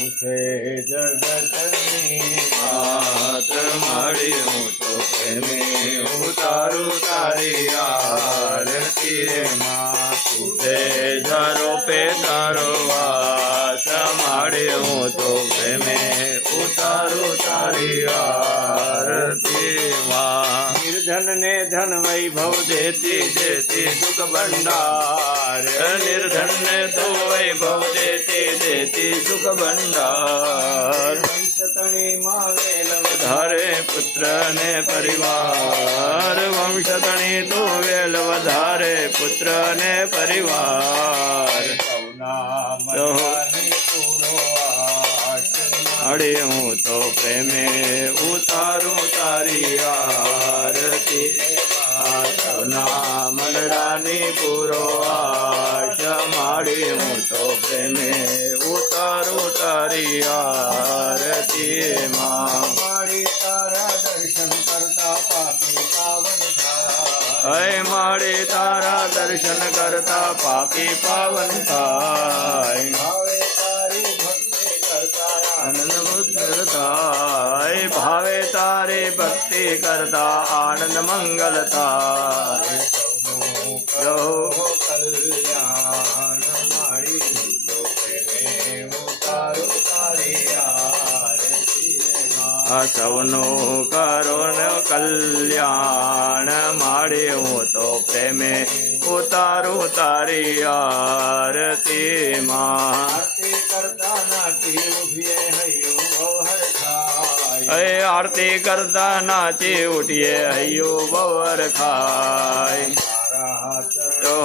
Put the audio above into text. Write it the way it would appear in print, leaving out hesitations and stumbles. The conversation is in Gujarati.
છે જગતની માત માડી હું તો પ્રેમે ઉતારું તારી આરતી રે માં તુસે ધારો પે તારો વાસ માડી હું તો પ્રેમે ઉતારું તારી આરતી માં નિર્ધન ને ધન વૈભવ દેતી દેતી સુખ ભંડાર નિર્ધન ને તો વૈભવ દેતી દેતી સુખ ભંડાર વંશતણી માં વેલ વધારે પુત્ર ને પરિવાર વંશતણી તું વેલ વધારે પુત્ર ને પરિવાર સૌના મનની પૂરો આશ અડે હું તો પ્રેમે ઉતારું તારી આરતી સૌના મનડાની પૂરો આશ માડી હું તો પ્રેમે ઉતારું તારી આરતી માં મારી તારા દર્શન કરતા પાપી પાવન થાય હે માડી તારા દર્શન કરતા પાપી પાવન થાય ભાવે તારી ભક્તિ કરતા આનંદ મંગલ થાય ભાવે તારી ભક્તિ કરતા આનંદ મંગલ થાય સૌનું લો કલ્યાણ મારી તો પ્રેમે ઉતારું તારી આરતી માં. આ સૌનું કરુણ કલ્યાણ માડી હું તો પ્રેમે ઉતારું તારી આરતી માં આરતી કરતા નાચી ઉઠીએ હૈયું ભવહર થાય હે આરતી કરતા નાચી ઉઠીએ હૈયું બવર ખાય તારા તો